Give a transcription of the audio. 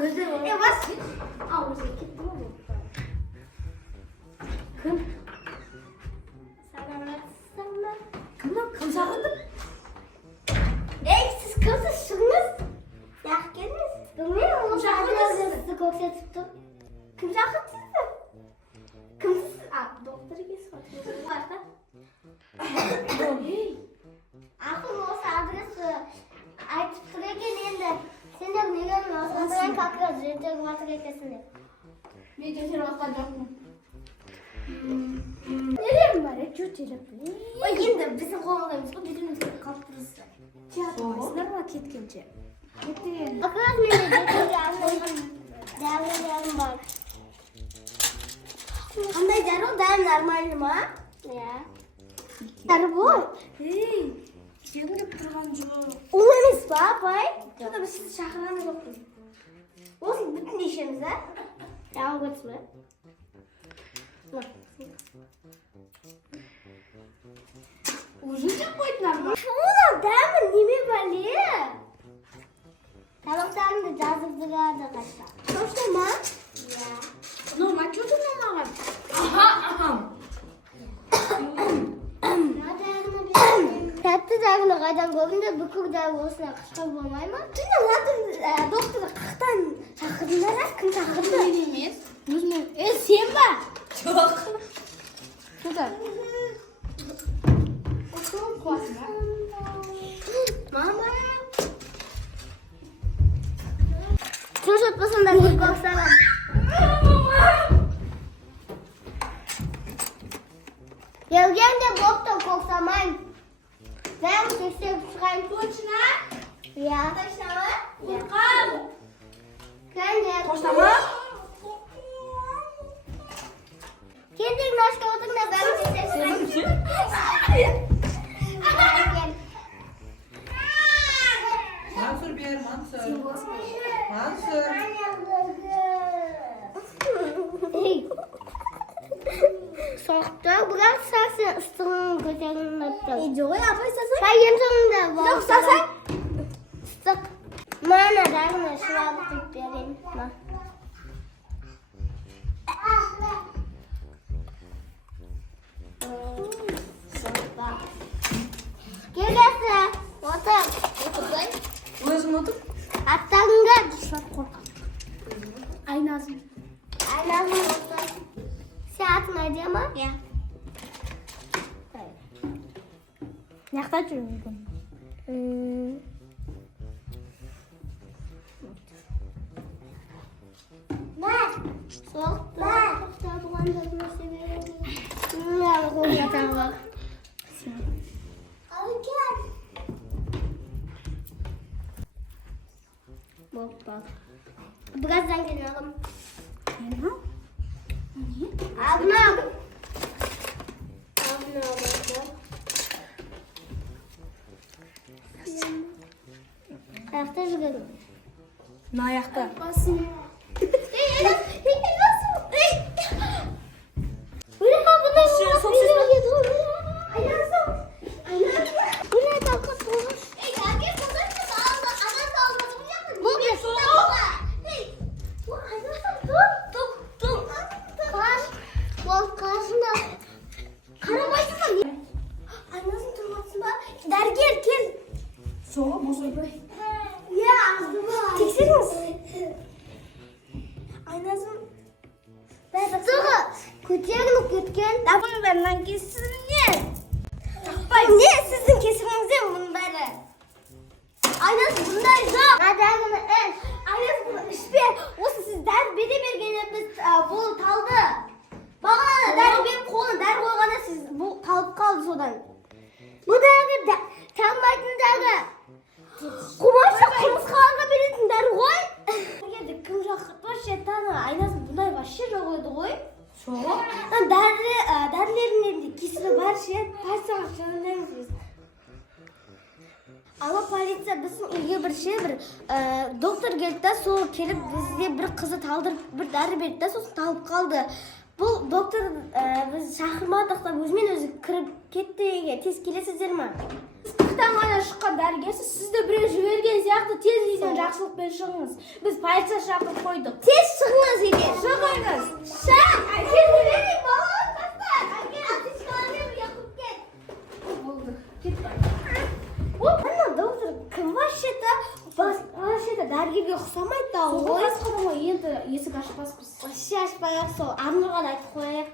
Бас. Өзі кетті ма бұл? Кім? Саламатсыздар. Кім шақырды? Сіз кімсіз шығыңыз? Яқ келіңіз. Білмеймін, ол сізді көрсетіп тұр. Кім шақырды сізді? Кімсіз? Доктор келсіз бар. Ақыл осы адресі айтып тұр екен енді. Сендер неге осындай как раз жетіп жатыр екенсіңдер. Мен жетіп жатқан жоқпын. Нелерім бар, жүтеріп. Енді біздің қолымыз ғой, бетімізге қалып тұрсыздар. Театрмайсыңдар ма кеткенше? Кеттіген. Как раз менде дәрім бар. Қандай дәрі? Дәрім нормальный ма? Иә. Дәрі бол? Сен кеп тұрған жоқ. Ол емес па, апай? Сонда біз сізді шақырған жоқпыз. Осы бүтін ішеміз, а? Жауын көтсі ме? Уже жеп қойдыңдар ма? Олар дәмін неме бәле? Талаптарымды жазып дұрады қашта. Точно ма? Иә. Ну, ма чөті намаған? Аха. Тәтті дәріні қайдан көрдіңдер, бүкіл дәрі осына қышқан болмай ма? Түнде докторы қақтан шақырдыңдар, кім шақырды? Мен емес. Өзімен, сен ба? Жоқ. Куда? Осыған қуасың ба? Мама. Сөз отпасында көп қақсаған. Елгенде боқты қоқсамайын. Ben sesle çıkayım. Koçuna? Ya. Koçuna mı? Korkam. Kendi. Koçuna mı? Kendi başka otun da ben sesle çıkayım. Mansur bir yer, Mansur. Mansur. Soğukta bırak sarsı ıstığın kötülüğünü öptüm. Yok ya, yapaysansın. Sayın sonunda var. Yok sarsan. Istık. Mana derine şuraya tutup vereyim. Soğukta. Gel gelse. Otur. Otur ben. Özüm otur. Attağında dışarı korkak. Aynazım. Aynazım otur. Saat nerede ama? Ya. Nerede duruyorsun? Ne? Soğukta. Soğukta bulandırma seviyorum. Ya bu yatağa bak. Hadi gel. Bak. Birazdan geliyorum. Gel. Ablam. Ayakta yürüyorum. Ne ayakta? Basın. Böyle kapıda Sok sesini. Bu ne kalkıp olur? Bu bir soğuk. Karşında. Karabaysın mı? Anlasın durmasın bak. Dergir gel. Soğuk mu soğuk? Ya ağzıma. Teksir misin? Anlasın. Soğuk. Kucağını kütken. Bunu benden kesin niye? Niye sizin kesiminiz ya bunları? Anlasın bunlar zor. Hadi anlamı el. Anlasın işbir. Olsun sizden biri bir gelimiz bol kaldı. Bağlana dərі berip қолына dərі қойғанда siz bu қалып қалды содан. Bu dərі tanımaydın dərі. Құмарша құмырсқаларға беретін dərі ғой. Енді кім жақыртпаш жетаны айнасын бұндай вообще жоқ еді ғой. Soğuk. Dərілерінің кесірі бар ше. Полицияға жөнелеміз біз. Ama politsiya біздің үйге бір доктор келді да сол келіп бізге бір қызды талдырып бір дәрі берді да сосын талып қалды. Бұл доктор біз шақырмадық та өзімен өзі кіріп кетті дегенге тез келесіздер ма? Ыстықтан ғана шыққан дәрігерсіз, сізді біреу жіберген сияқты тез үйден жақсылықпен шығыңыз. Біз полиция шақырып қойдық. Тез шығыңыз үйден. Шығыңыз. Болды. Кет бай. Ана доктор кім вообще-то? Вообще-то дәрігерге ұқсамайды да. Ол басқа ғой, енді есік ашпаспыз. Вообще ашпай-ақ сол. Арнұрға да айтып қояйық.